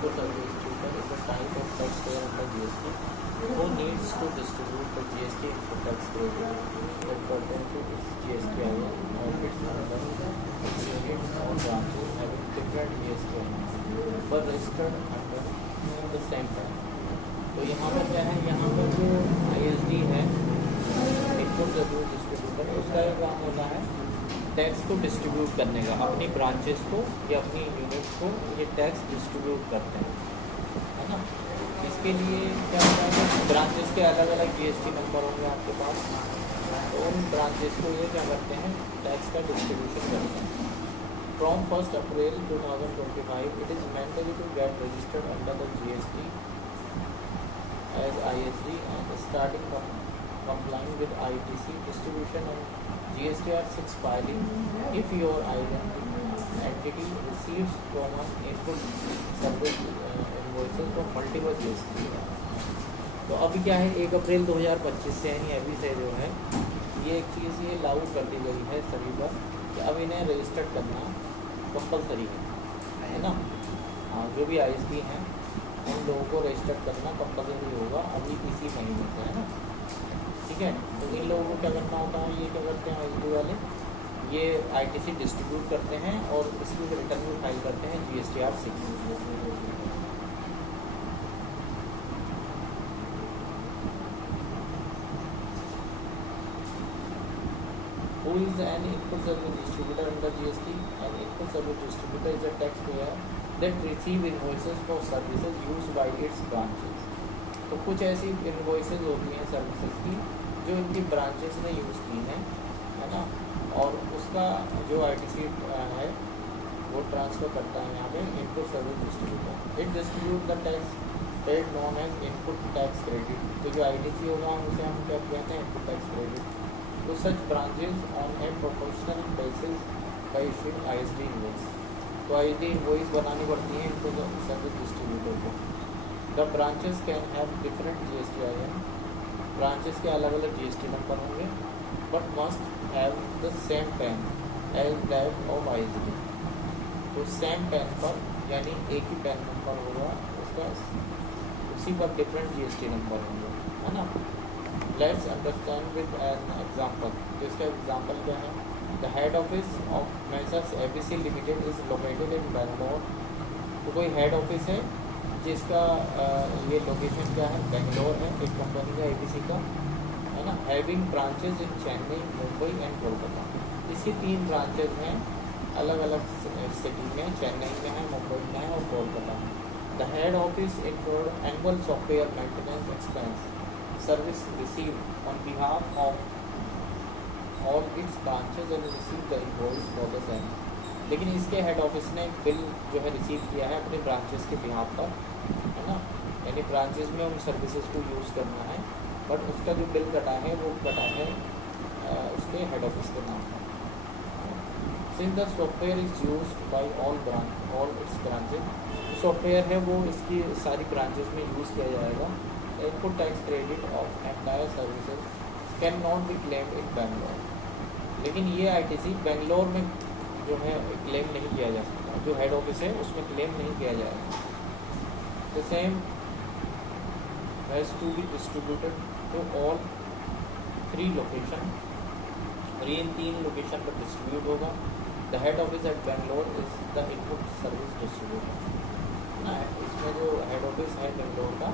input service distributor is a type of taxpayer under GST who needs to distribute the GST input tax credit that pertain to its GSTIN or its under units or branches having different GSTIN but registered under the same plan. तो यहाँ पर क्या है, यहाँ पर जो ISD है input service distributor, उसका ये काम होता है टैक्स को डिस्ट्रीब्यूट करने का। अपनी ब्रांचेस को या अपनी यूनिट्स को ये टैक्स डिस्ट्रीब्यूट करते हैं, है ना। इसके लिए क्या होता है, ब्रांचेस के अलग अलग GST नंबर होंगे आपके पास, तो उन ब्रांचेस को ये क्या करते हैं, टैक्स का डिस्ट्रीब्यूशन करते हैं। From 1 April 2025 it is mandatory to get registered under the GST as ISD and starting from complying with ITC distribution and GSTR 6 filing if your entity receives common input service invoices from multiple GST। तो अभी क्या है, 1 April 2025 से यानी अभी से जो है ये एक चीज़ ये लागू कर दी गई है सभी पर कि अब इन्हें रजिस्टर्ड करना कंपलसरी है ना। हाँ, जो भी ISD हैं उन लोगों को रजिस्टर करना कंपलसरी होगा अभी इसी महीने से, है ना। ठीक है, तो इन लोगों को क्या करना होता है, ये क्या करते हैं ISD वाले, ये ITC डिस्ट्रीब्यूट करते हैं और इसकी रिटर्न भी फाइल करते हैं GSTR 6। Who is an input service distributor under GST? An input service distributor is a taxpayer that receive invoices for services used by its branches। तो कुछ ऐसी इन्वॉइसेस होती हैं सर्विसेज की जो इनकी ब्रांचेस ने यूज़ की हैं, है ना, और उसका जो ITC है वो ट्रांसफ़र करता है यहाँ पे input service distributor. It distribute the tax paid non as input tax credit. तो जो ITC होगा उसे हम क्या कहते हैं, इनपुट टैक्स क्रेडिट। तो such branches on a proportional basis by issuing ISD invoice. तो ISD इनवॉइस बनानी पड़ती है इनपुट सर्विस डिस्ट्रीब्यूटर को। The branches can have different GSTIN। Branches के अलग अलग GST नंबर होंगे but must have the same PAN as that of ISD। तो सेम पैन पर यानी एक ही पैन नंबर होगा उसका, उसी पर डिफरेंट GST नंबर होंगे, है ना। Let's understand with an example. तो इसका एग्जाम्पल क्या है, the head office of messrs ABC limited is located in Bangalore. तो कोई हेड ऑफिस है जिसका ये लोकेशन क्या है, बेंगलोर है, एक कंपनी का ABC का, है ना। Having branches in Chennai, Mumbai and Kolkata. इसकी 3 ब्रांचेज हैं अलग अलग सिटी में, चेन्नई में है, मुंबई में है और कोलकाता में। The head office include annual software maintenance expense service receive on behalf of all it's branches and receive the invoice for the same. लेकिन इसके हेड ऑफिस ने बिल जो है रिसीव किया है अपने ब्रांचेस के बिहाफ पर, है ना, यानी ब्रांचेस में उन सर्विसेज को यूज़ करना है, बट उसका जो बिल कटा है वो कटा है उसके हेड ऑफिस के नाम पर। Since the software is used by all it's branches, software है वो इसकी सारी ब्रांचेस में यूज़ किया जाएगा। Input tax credit of entire services can not be claimed इन बेंगलोर। लेकिन ये ITC बेंगलोर में जो है क्लेम नहीं किया जा सकता, जो हेड ऑफिस है उसमें क्लेम नहीं किया जाएगा। The same has to be distributed to all 3 location, और ये इन 3 लोकेशन पर डिस्ट्रीब्यूट होगा। The head office at Bangalore is the input service distributor ना। इसमें जो हेड ऑफिस है बेंगलोर का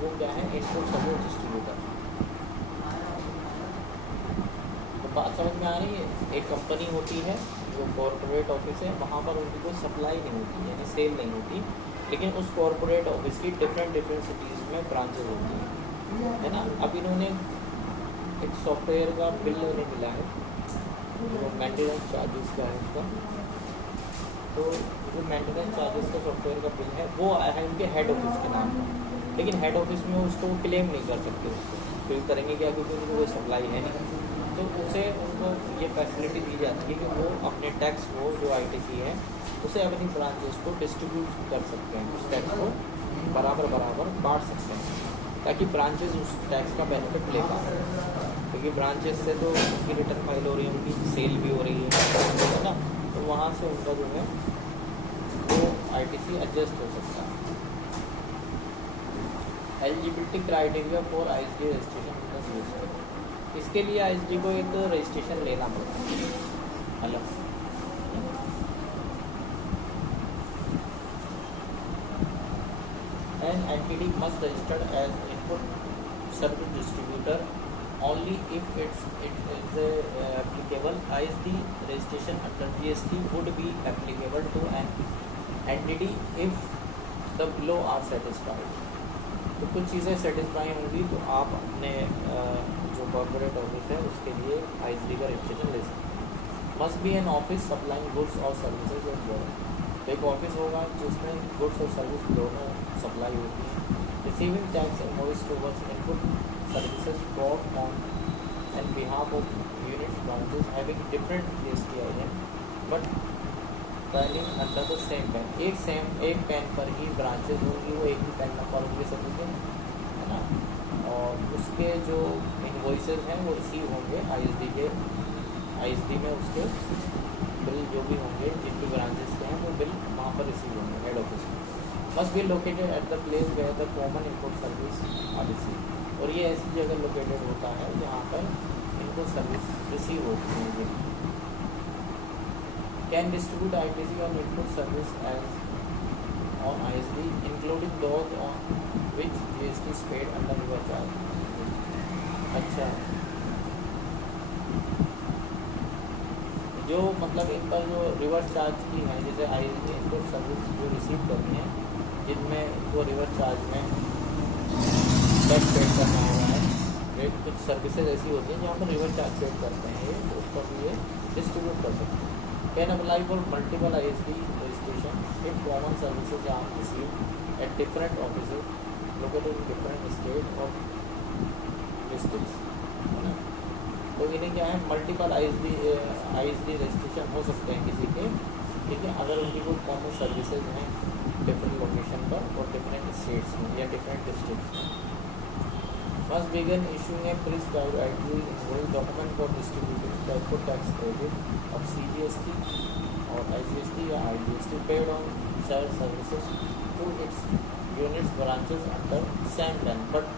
वो क्या है, इनपुट सर्विस डिस्ट्रीब्यूटर। तो बात समझ में आ रही है। एक कंपनी होती है जो कॉरपोरेट ऑफिस है, वहाँ पर उनकी कोई सप्लाई नहीं होती यानी सेल नहीं होती, लेकिन उस कॉरपोरेट ऑफिस की डिफरेंट सिटीज़ में ब्रांचेज होती हैं, है ना। अब इन्होंने एक सॉफ्टवेयर का बिल नहीं मिला है जो मेंटेनेंस चार्जेस का है इसका। तो जो मेंटेनेंस चार्जेस का सॉफ्टवेयर का बिल है वो आया है इनके हेड ऑफिस के नाम पर, लेकिन हेड ऑफिस में उसको क्लेम नहीं कर सकते, उसको बिल करेंगे क्या, क्योंकि उनको कोई सप्लाई है नहीं। तो उसे उनको ये फैसिलिटी दी जाती है कि वो अपने टैक्स को जो ITC है उसे अपनी ब्रांचेस को डिस्ट्रीब्यूट कर सकते हैं, उस टैक्स को बराबर बांट सकते हैं ताकि ब्रांचेस उस टैक्स का बेनिफिट ले पाएँ। क्योंकि ब्रांचेस से तो उनकी रिटर्न फाइल हो रही है, उनकी सेल भी हो रही है ना, तो वहाँ से उनका जो है वो ITC एडजस्ट हो सकता है। Eligibility criteria for ISD registration. इसके लिए ISD को एक रजिस्ट्रेशन लेना पड़ता है अलग से। An entity must register as input service distributor only if it is applicable. ISD registration under GST would be applicable to an entity if the below are satisfied. तो कुछ चीज़ें सेटिस्फाई होंगी तो आप अपने जो कॉर्पोरेट ऑफिस है उसके लिए ISD का रजिस्ट्रेशन ले सकते हैं। Must be an office supplying goods और सर्विसेज और दोनों। तो एक ऑफिस होगा जिसमें गुड्स और सर्विस दोनों सप्लाई होती है। Receiving tax invoice towards input services brought on and behalf of unit branches having different GST आइडेंट but filing under the same PAN. एक पेन पर ही ब्रांचेज होंगी, वो एक ही पेन नंबर होंगे सभी के, है ना। और उसके जो इनवॉइसेज हैं वो रिसीव होंगे ISD में उसके बिल जो भी होंगे जिनकी ब्रांचेस के हैं वो बिल वहाँ पर रिसीव होंगे हेड ऑफिस में। Must be located at the place where the common input service are receive. और ये ऐसी जगह लोकेटेड होता है जहाँ पर इनपुट सर्विस रिसीव होती है। Can distribute ITC on input service as on ISD including those on which GST is paid under reverse charge। अच्छा, जो मतलब इन पर जो रिवर्स चार्ज की है, जैसे ISD इनपुट सर्विस जो रिसीव करनी है जिनमें इनको रिवर्स चार्ज में टैक्स पेड करना हो रहा है, कुछ सर्विसेज ऐसी होती हैं जहाँ पर रिवर्स चार्ज पेड करते हैं, ये तो उस पर भी ये डिस्ट्रीब्यूट कर सकते हैं। Can apply for multiple ISD registration if common services are received at different offices located in different states or districts, है ना। तो इन्हें क्या है, मल्टीपल ISD रजिस्ट्रेशन हो सकते हैं किसी के, ठीक है, अगर उनकी कोई कॉमन सर्विसेज हैं डिफरेंट लोकेशन पर और डिफरेंट स्टेट्स में या डिफरेंट डिस्ट्रिक्ट्स में। Must begin issuing a prescribed ITC invoice document for distributing the input tax credit of CGST or IGST या IGST paid on shared services to its units branches under same plan but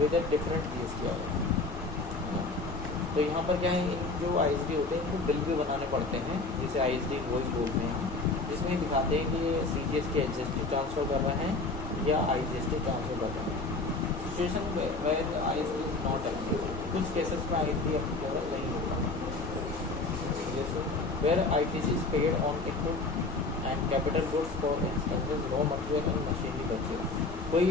with a different GST आएगा। तो यहाँ पर क्या है, इन जो ISD होते हैं इनको बिल भी बनाने पड़ते हैं, जिसे ISD इनवॉइस बोलते हैं, जिसमें दिखाते हैं कि ये CGST HST ट्रांसफ़र कर रहे हैं या IGST ट्रांसफ़र कर रहे हैं। Situation where ISD is not applicable, कुछ केसेस में ISD एप्लीकेबल नहीं होगा। जैसे where ITC is paid on input and capital goods for instances raw material and machinery purchase. कोई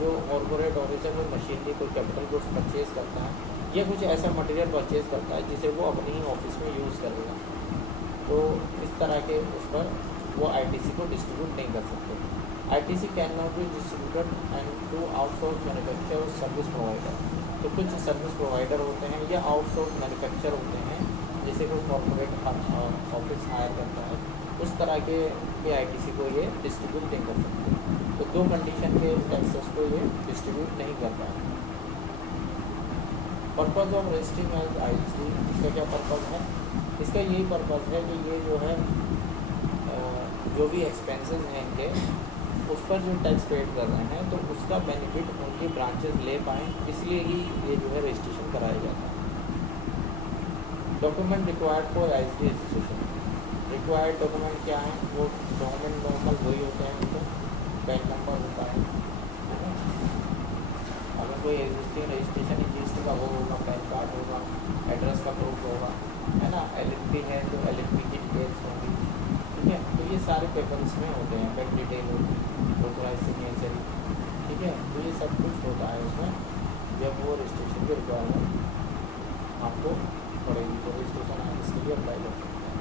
जो कॉर्पोरेट ऑफिस है कोई मशीनरी कोई कैपिटल गुड्स परचेज करता है या कुछ ऐसा मटेरियल परचेज करता है जिसे वो अपने ही ऑफिस में यूज़ करेगा, तो इस तरह के उस पर वो ITC को डिस्ट्रीब्यूट नहीं कर सकते। ITC can not be distributed and to outsource manufacture और सर्विस प्रोवाइडर। तो कुछ सर्विस प्रोवाइडर होते हैं या आउटसोर्स मैन्युफैक्चर होते हैं, जैसे कोई कॉर्पोरेट ऑफिस हायर करता है, उस तरह के ITC को ये डिस्ट्रीब्यूट नहीं कर सकते। तो दो कंडीशन के टैक्सेस को ये डिस्ट्रीब्यूट नहीं कर पाए। Purpose of registering as ISD, इसका क्या पर्पज़ है? इसका यही पर्पज़ है कि ये जो है जो भी एक्सपेंसेस हैं इनके उस पर जो टैक्स पेड कर रहे हैं तो उसका बेनिफिट उनकी ब्रांचेस ले पाएँ, इसलिए ही ये जो है रजिस्ट्रेशन कराया जाता है। Document required for ISD registration, required document क्या है? वो डॉक्यूमेंट नॉर्मल वही होते हैं, उनके पैन नंबर होता है ना। अगर कोई एग्जिस्टिंग रजिस्ट्रेशन GST का वो होगा, पैन कार्ड होगा, एड्रेस का प्रूफ होगा, है ना। LLP है तो LLP की डिटेल्स होंगी, ठीक है। तो ये सारे पेपर इसमें होते हैं, बैंक डिटेल होगी, ऑथराइज सिग्नेचर, ठीक है। तो ये सब कुछ होता है उसमें जब वो रजिस्ट्रेशन की रिक्वायरमेंट आपको पड़ेगी तो रजिस्ट्रेशन आप इसके लिए अप्लाई कर सकते हैं,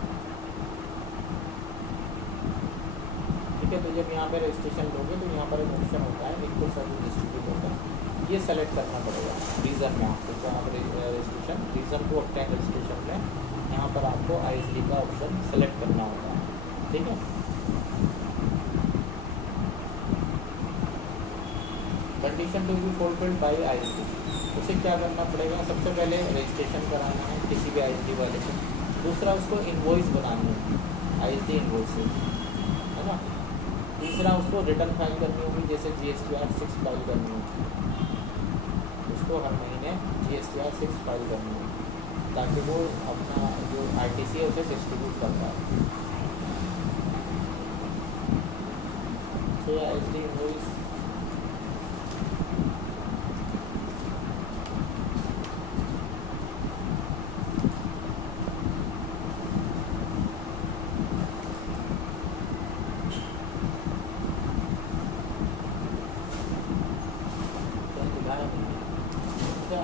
ठीक है। तो जब यहाँ पे रजिस्ट्रेशन लोगे तो यहाँ पर एक ऑप्शन होता है इनपुट सर्विस डिस्ट्रीब्यूटर, ये सेलेक्ट करना पड़ेगा रीज़न में आपको, जहाँ पर registration reason to obtain registration में यहाँ पर आपको ISD का ऑप्शन सेलेक्ट करना होता है, ठीक है। Condition to be fulfilled by ISD, उसे क्या करना पड़ेगा? सबसे पहले रजिस्ट्रेशन कराना है किसी भी ISD वाले से, दूसरा उसको इनवॉइस बनानी है ISD इनवॉइस, है ना। तीसरा उसको रिटर्न फाइल करनी होगी, जैसे GSTR 6 फाइल करनी होगी, उसको हर महीने GSTR 6 फाइल करनी होगी ताकि वो अपना जो RTC है उसे डिस्ट्रीब्यूट कर पाए। So as the invoice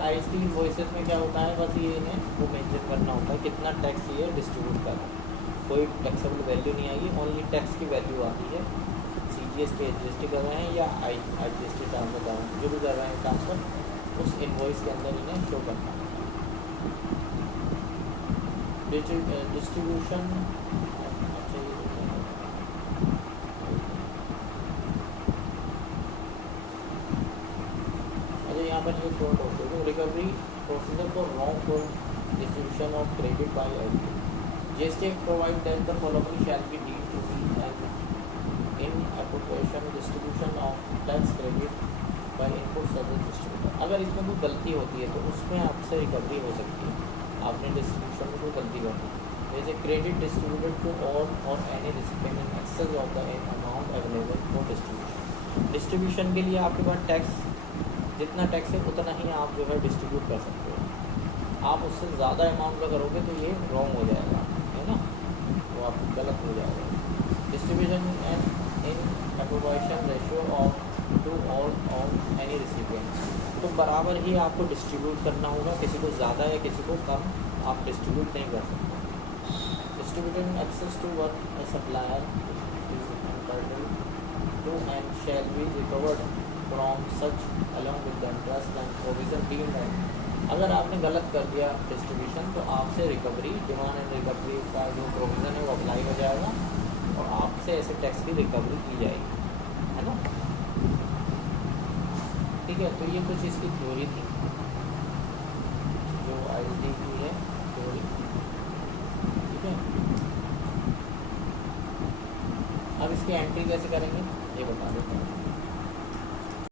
IST invoices में क्या होता है, बस ये इन्हें वो मेंशन करना होता है कितना टैक्स ये डिस्ट्रीब्यूट कर रहा है। कोई टैक्सेबल वैल्यू नहीं आएगी, ओनली टैक्स की वैल्यू आती है। CGS पे GST कर रहे हैं या IGST ट्रांसफर कर रहे हैं, जो भी कर रहे हैं ट्रांसफर, उस इन्वॉइस के अंदर इन्हें शो करना है। डिस्ट्रीब्यूशन यहाँ पर ये कोड होते हैं, recovery procedure for wrongful distribution of credit by IST। GST provide that the following shall be deemed to be an inappropriation distribution of tax credit by input service distributor. अगर इसमें कोई गलती होती है तो उसमें आपसे रिकवरी हो सकती है, आपने डिस्ट्रीब्यूशन में कोई गलती कर दी, जैसे क्रेडिट डिस्ट्रीब्यूटेड टू ऑल और any recipient in excess of the amount available for distribution. Distribution के लिए आपके पास टैक्स जितना टैक्स है उतना ही आप जो है डिस्ट्रीब्यूट कर सकते हो। आप उससे ज़्यादा अमाउंट का करोगे तो ये रॉन्ग हो जाएगा, है ना, तो आप गलत हो जाएगा। Distribution and in appropriation ratio of to all any recipient, तो बराबर ही आपको डिस्ट्रीब्यूट करना होगा, किसी को ज़्यादा या किसी को कम आप डिस्ट्रीब्यूट नहीं कर सकते। Distributing excess to one supplier to and shall be recovered from such along with the interest and provision deemed and. अगर आपने गलत कर दिया डिस्ट्रीब्यूशन तो आपसे रिकवरी, डिमांड एंड रिकवरी का जो प्रोविज़न है वो अप्लाई हो जाएगा और आपसे ऐसे टैक्स की रिकवरी की जाएगी, है ना। ठीक है, तो ये कुछ इसकी थ्योरी थी जो IST की है थ्योरी। ठीक है, अब इसकी एंट्री कैसे करेंगे ये बता देते हैं।